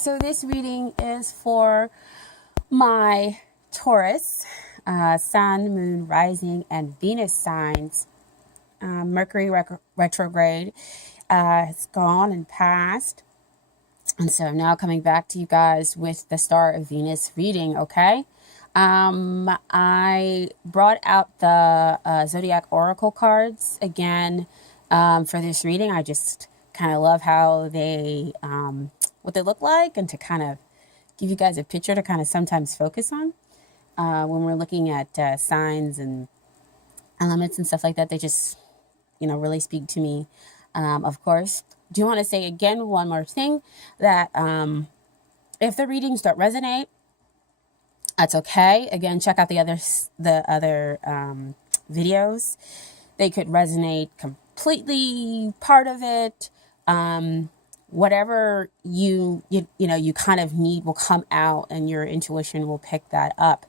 So this reading is for my Taurus, Sun, Moon, Rising, and Venus signs. Mercury retrograde has gone and passed. And so I'm now coming back to you guys with the Star of Venus reading, okay? I brought out the Zodiac Oracle cards again for this reading. I just kind of love how they, what they look like, and to kind of give you guys a picture to kind of sometimes focus on when we're looking at signs and elements and stuff like that. They just, really speak to me. Of course, do want to say again one more thing, that if the readings don't resonate, that's okay. Again, check out the other videos. They could resonate completely, part of it. Whatever you kind of need will come out, and your intuition will pick that up.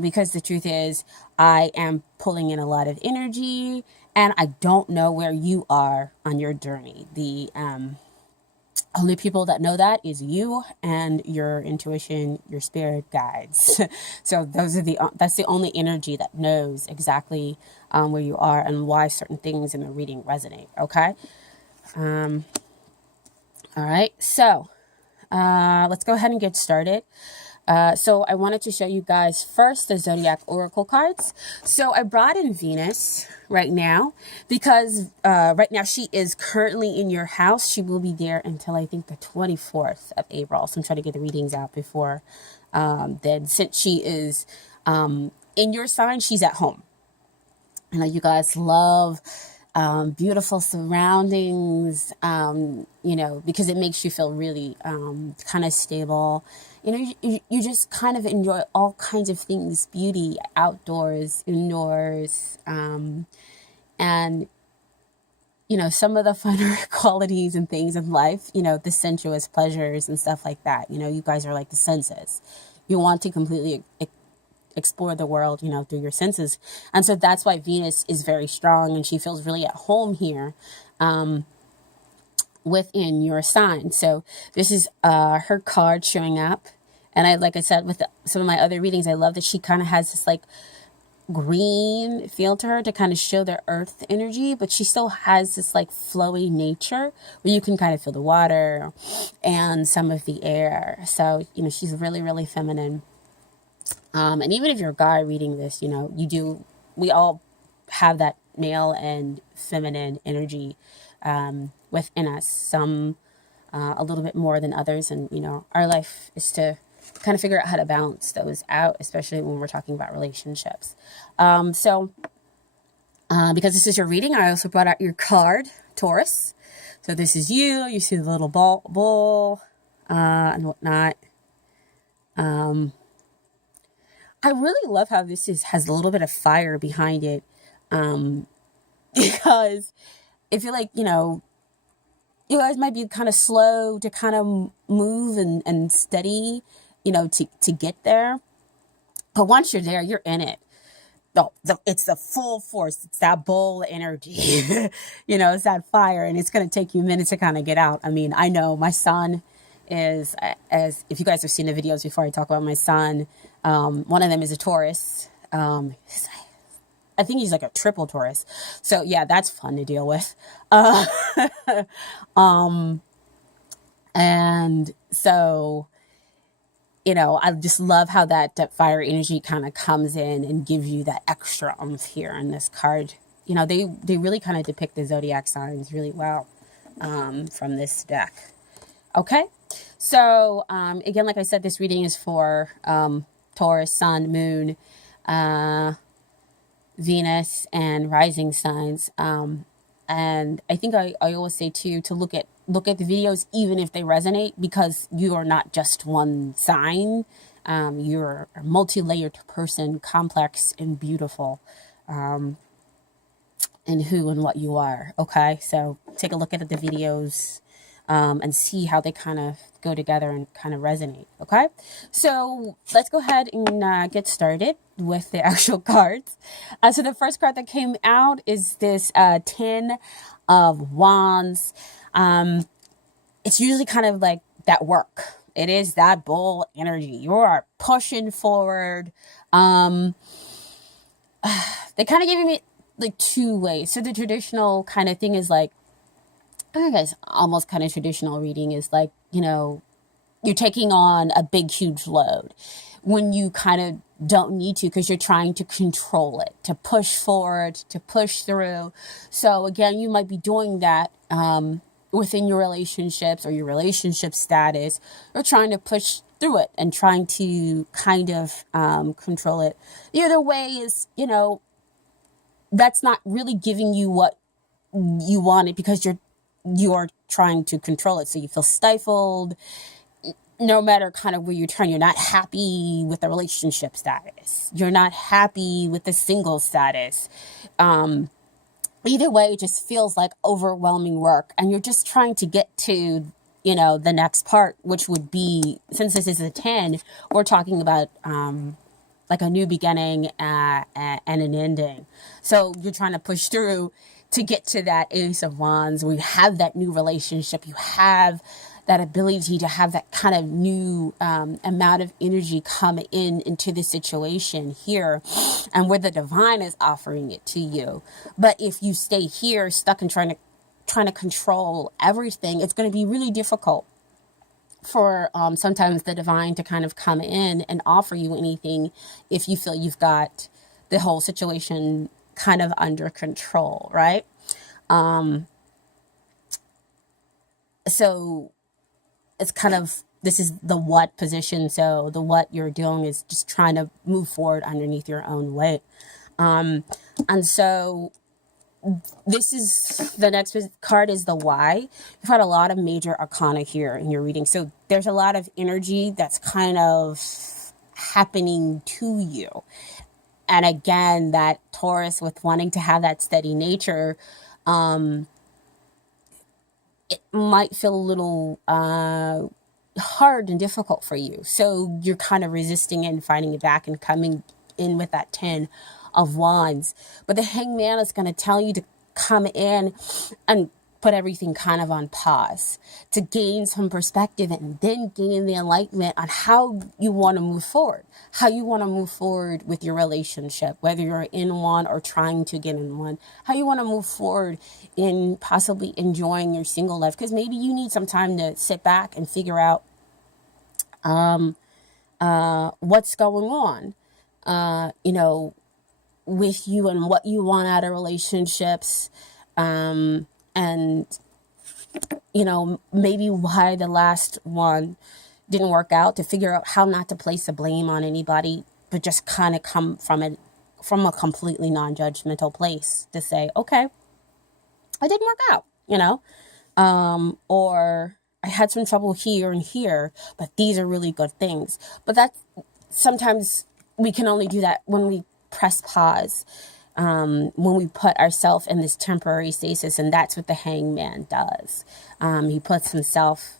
Because the truth is, I am pulling in a lot of energy, and I don't know where you are on your journey. The only people that know that is you and your intuition, your spirit guides. So that's the only energy that knows exactly where you are and why certain things in the reading resonate. Okay. All right. So let's go ahead and get started. So I wanted to show you guys first the Zodiac Oracle cards. So I brought in Venus right now because right now she is currently in your house. She will be there until I think the 24th of April. So I'm trying to get the readings out before then. Since she is in your sign, she's at home. I know you guys love beautiful surroundings, because it makes you feel really kind of stable. You just kind of enjoy all kinds of things, beauty, outdoors, indoors, and, some of the funner qualities and things in life, the sensuous pleasures and stuff like that. You guys are like the senses. You want to completely explore the world, through your senses. And so that's why Venus is very strong, and she feels really at home here within your sign. So this is her card showing up. And like I said, with some of my other readings, I love that she kind of has this like green feel to her to kind of show the earth energy, but she still has this like flowy nature where you can kind of feel the water and some of the air. So, she's really, really feminine. And even if you're a guy reading this, we all have that male and feminine energy within us, some a little bit more than others. And, our life is to kind of figure out how to balance those out, especially when we're talking about relationships. Because this is your reading, I also brought out your card, Taurus. So this is you. You see the little bull and whatnot. I really love how this has a little bit of fire behind it, because I feel like, you guys might be kind of slow to kind of move and steady, to get there. But once you're there, you're in it. It's the full force. It's that bull energy, it's that fire, and it's going to take you minutes to kind of get out. I mean, I know my son is, as if you guys have seen the videos before, I talk about my son. One of them is a Taurus. I think he's like a triple Taurus. So yeah, that's fun to deal with. And so, I just love how that fire energy kind of comes in and gives you that extra oomph here on this card. They really kind of depict the zodiac signs really well from this deck. Okay. So, again, like I said, this reading is for Taurus, Sun, Moon, Venus, and rising signs. And I think I always say, too, to look at the videos, even if they resonate, because you are not just one sign. You're a multi-layered person, complex and beautiful in who and what you are. Okay, so take a look at the videos and see how they kind of go together and kind of resonate. Okay, so let's go ahead and get started with the actual cards. So the first card that came out is this 10 of Wands. It's usually kind of like that work, It is that bull energy. You are pushing forward. Um, they kind of gave me like two ways. So the traditional kind of thing is like, I guess almost kind of traditional reading is like, you're taking on a big, huge load when you kind of don't need to because you're trying to control it, to push forward, to push through. So again, you might be doing that within your relationships or your relationship status, or trying to push through it and trying to kind of control it. The other way is, that's not really giving you what you wanted because you're trying to control it. So you feel stifled no matter kind of where you turn. You're not happy with the relationship status. You're not happy with the single status. Either way, it just feels like overwhelming work. And you're just trying to get to, the next part, which would be, since this is a 10, we're talking about like a new beginning and an ending. So you're trying to push through to get to that Ace of Wands where you have that new relationship. You have that ability to have that kind of new amount of energy come into the situation here, and where the divine is offering it to you. But if you stay here stuck and trying to control everything, it's going to be really difficult for sometimes the divine to kind of come in and offer you anything if you feel you've got the whole situation kind of under control, right? So it's kind of, this is the what position. So the what you're doing is just trying to move forward underneath your own weight. And so this is, the next card is the why. You've got a lot of major arcana here in your reading. So there's a lot of energy that's kind of happening to you. And again, that Taurus with wanting to have that steady nature, it might feel a little hard and difficult for you. So you're kind of resisting it and fighting it back and coming in with that 10 of Wands. But the Hangman is going to tell you to come in and put everything kind of on pause, to gain some perspective and then gain the enlightenment on how you want to move forward, how you want to move forward with your relationship, whether you're in one or trying to get in one, how you want to move forward in possibly enjoying your single life, because maybe you need some time to sit back and figure out what's going on, with you and what you want out of relationships, and maybe why the last one didn't work out, to figure out how not to place the blame on anybody, but just kind of come from a completely non-judgmental place to say, okay, I didn't work out, or I had some trouble here and here, but these are really good things. But that's, sometimes we can only do that when we press pause, when we put ourselves in this temporary stasis, and that's what the Hangman does. He puts himself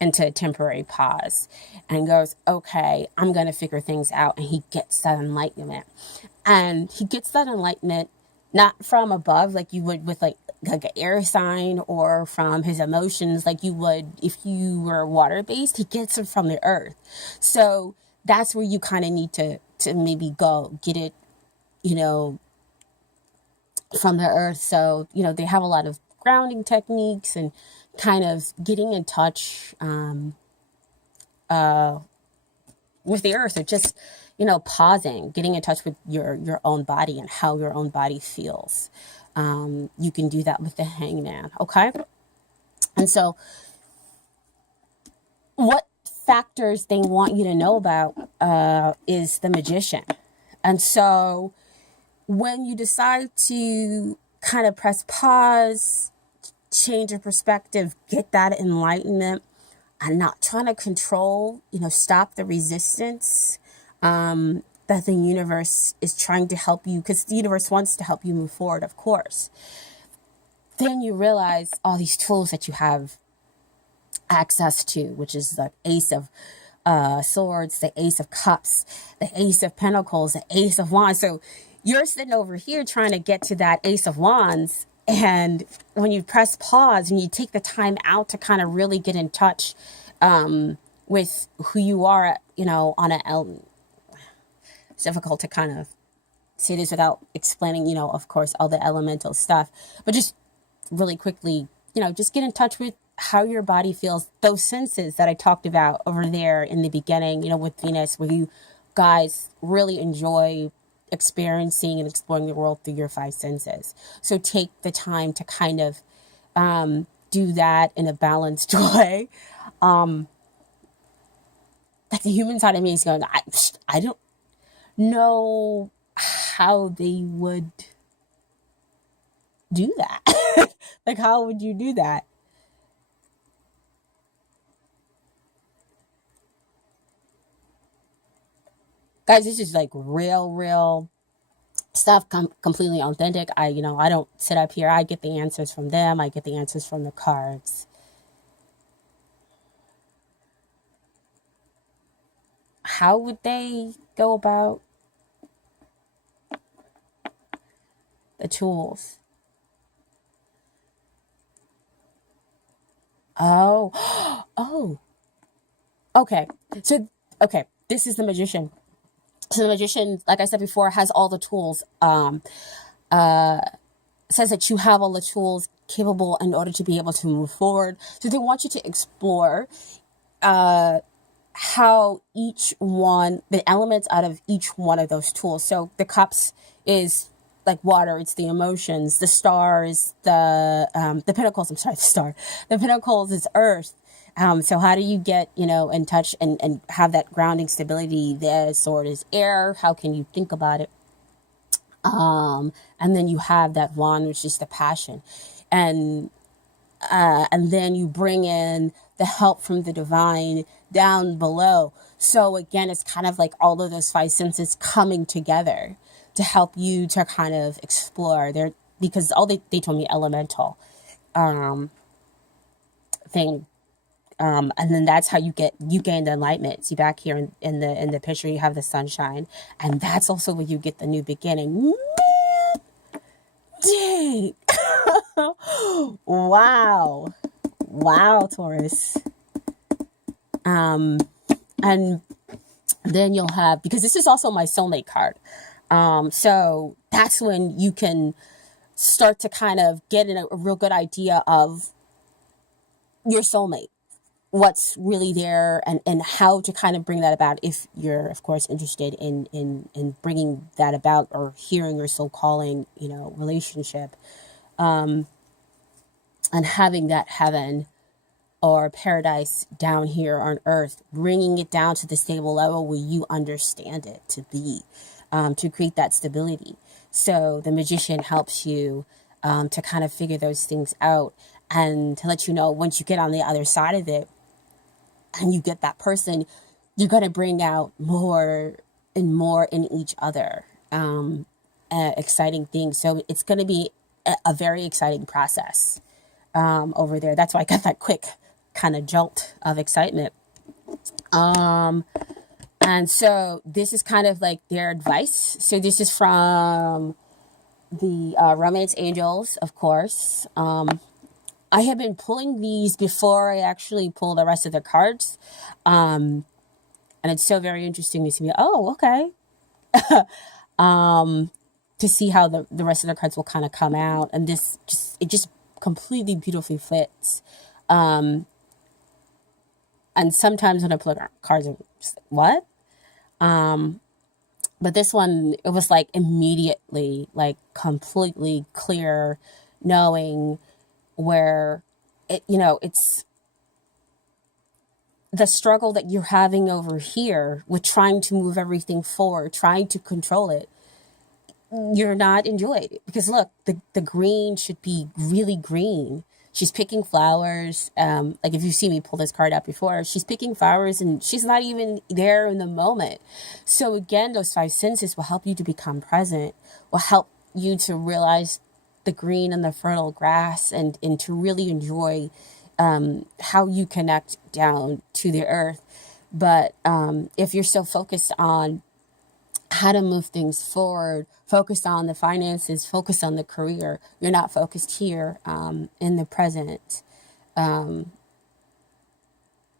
into a temporary pause and goes, okay, I'm going to figure things out. And he gets that enlightenment. And he gets that enlightenment not from above like you would with like an air sign, or from his emotions like you would if you were water-based. He gets it from the earth. So that's where you kind of need to maybe go get it, from the earth. So, they have a lot of grounding techniques and kind of getting in touch with the earth, or just, pausing, getting in touch with your own body and how your own body feels. You can do that with the Hangman, okay? And so what factors they want you to know about is the Magician. And so when you decide to kind of press pause, change your perspective, get that enlightenment, and not trying to control, stop the resistance that the universe is trying to help you, because the universe wants to help you move forward, of course. Then you realize all these tools that you have access to, which is the Ace of Swords, the Ace of Cups, the Ace of Pentacles, the Ace of Wands. So you're sitting over here trying to get to that Ace of Wands, And when you press pause and you take the time out to kind of really get in touch with who you are, on it's difficult to kind of say this without explaining, of course, all the elemental stuff, but just really quickly, just get in touch with how your body feels, those senses that I talked about over there in the beginning, with Venus, where you guys really enjoy experiencing and exploring the world through your five senses. So take the time to kind of do that in a balanced way. Like the human side of me is going, I don't know how they would do that. Like, how would you do that? Guys, this is like real stuff, completely authentic. I don't sit up here. I get the answers from them. I get the answers from the cards. How would they go about the tools? Oh, oh, okay. So, okay, this is the magician. So the magician, like I said before, has all the tools. Says that you have all the tools capable in order to be able to move forward. So they want you to explore how each one, the elements out of each one of those tools. So the cups is like water, it's the emotions. The star is the pentacles. I'm sorry, the star. The pentacles is earth. So how do you get, in touch and have that grounding stability? The sword is air. How can you think about it? And then you have that wand, which is the passion. And then you bring in the help from the divine down below. So again, it's kind of like all of those five senses coming together to help you to kind of explore there, because all they told me elemental thing. And then that's how you gain the enlightenment. See, back here in the picture, you have the sunshine, and that's also where you get the new beginning. Dang. Wow, Taurus. And then you'll have, because this is also my soulmate card. So that's when you can start to kind of get a real good idea of your soulmate, what's really there, and how to kind of bring that about, if you're, of course, interested in bringing that about, or hearing your soul calling, relationship, and having that heaven or paradise down here on earth, bringing it down to the stable level where you understand it to be, to create that stability. So the magician helps you to kind of figure those things out, and to let you know, once you get on the other side of it and you get that person, you're going to bring out more and more in each other, exciting things. So it's going to be a very exciting process over there. That's why I got that quick kind of jolt of excitement. And so this is kind of like their advice. So this is from the Romance Angels, of course. I have been pulling these before I actually pull the rest of the cards. And it's so very interesting to see. Oh, okay. To see how the rest of the cards will kind of come out. And this just completely beautifully fits. And sometimes when I pull cards, I'm just like, what? But this one, it was like immediately, like completely clear, knowing where it's the struggle that you're having over here with trying to move everything forward, trying to control it. You're not enjoying it, because look, the green should be really green. She's picking flowers. Like if you see me pull this card out before, she's picking flowers and she's not even there in the moment. So again, those five senses will help you to become present, will help you to realize the green and the fertile grass, and to really enjoy how you connect down to the earth. But if you're so focused on how to move things forward, focus on the finances, focus on the career. You're not focused here in the present when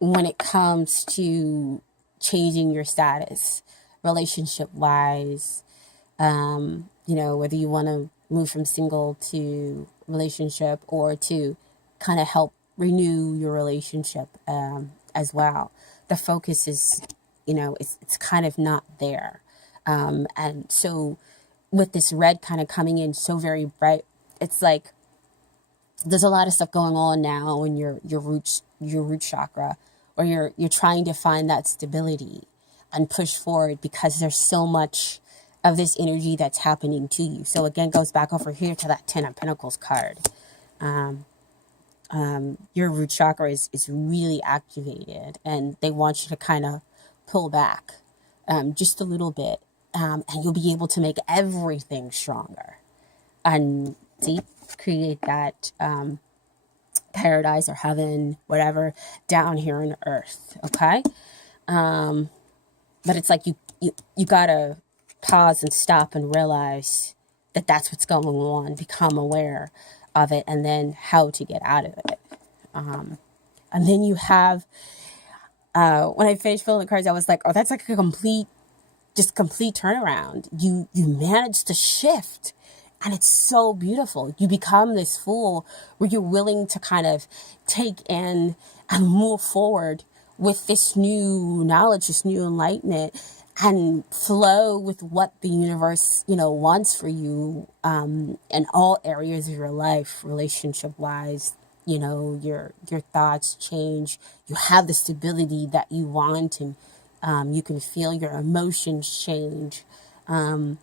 it comes to changing your status, relationship wise. Whether you want to move from single to relationship or to kind of help renew your relationship as well. The focus is, it's kind of not there. And so with this red kind of coming in so very bright, it's like there's a lot of stuff going on now in your root chakra, where you're trying to find that stability and push forward because there's so much of this energy that's happening to you. So again, goes back over here to that Ten of Pentacles card. Your root chakra is really activated, and they want you to kind of pull back just a little bit, and you'll be able to make everything stronger and create that paradise or heaven, whatever, down here on earth. Okay. But it's like you gotta pause and stop and realize that that's what's going on, become aware of it, and then how to get out of it. And then you have, when I finished filling the cards, I was like, oh, that's like a complete turnaround. You managed to shift, and it's so beautiful. You become this fool where you're willing to kind of take in and move forward with this new knowledge, this new enlightenment, and flow with what the universe, wants for you in all areas of your life, relationship-wise. Your thoughts change. You have the stability that you want, and you can feel your emotions change. And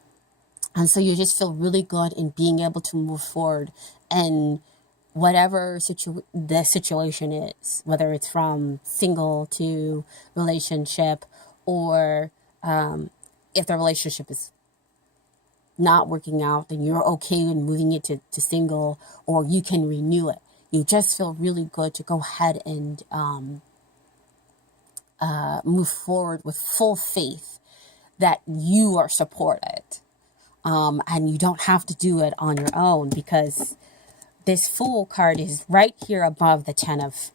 so you just feel really good in being able to move forward, and whatever the situation is, whether it's from single to relationship, or if the relationship is not working out, then you're okay with moving it to single, or you can renew it. You just feel really good to go ahead and move forward with full faith that you are supported. And you don't have to do it on your own, because this Fool card is right here above the Ten of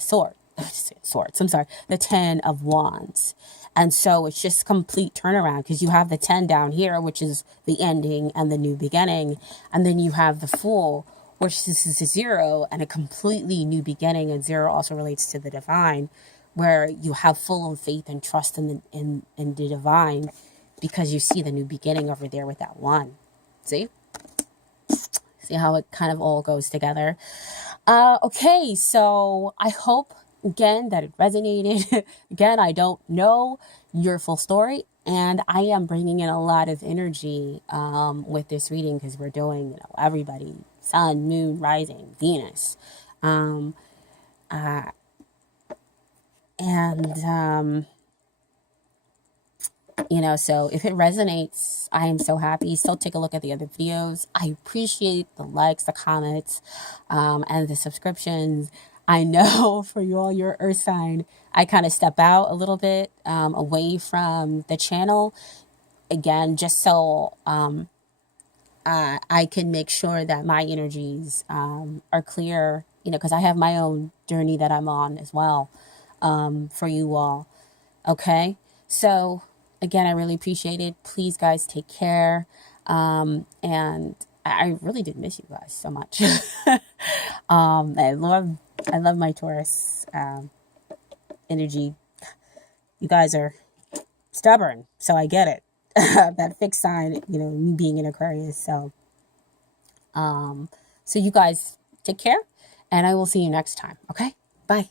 Swords. I'm sorry, the Ten of Wands. And so it's just complete turnaround, because you have the 10 down here, which is the ending and the new beginning. And then you have the Fool, which this is a 0 and a completely new beginning. And 0 also relates to the divine, where you have full faith and trust in the divine, because you see the new beginning over there with that 1. See how it kind of all goes together. Okay, so I hope, again, that it resonated. Again, I don't know your full story, and I am bringing in a lot of energy with this reading, because we're doing, everybody, sun, moon, rising, Venus. So if it resonates, I am so happy. Still take a look at the other videos. I appreciate the likes, the comments, and the subscriptions. I know for you all, your earth sign, I kind of step out a little bit away from the channel, again, just so I can make sure that my energies are clear, because I have my own journey that I'm on as well, for you all. Okay, so again, I really appreciate it. Please, guys, take care. And I really did miss you guys so much. I love my Taurus energy. You guys are stubborn, so I get it. That fixed sign, me being in Aquarius. So you guys take care, and I will see you next time. Okay, bye.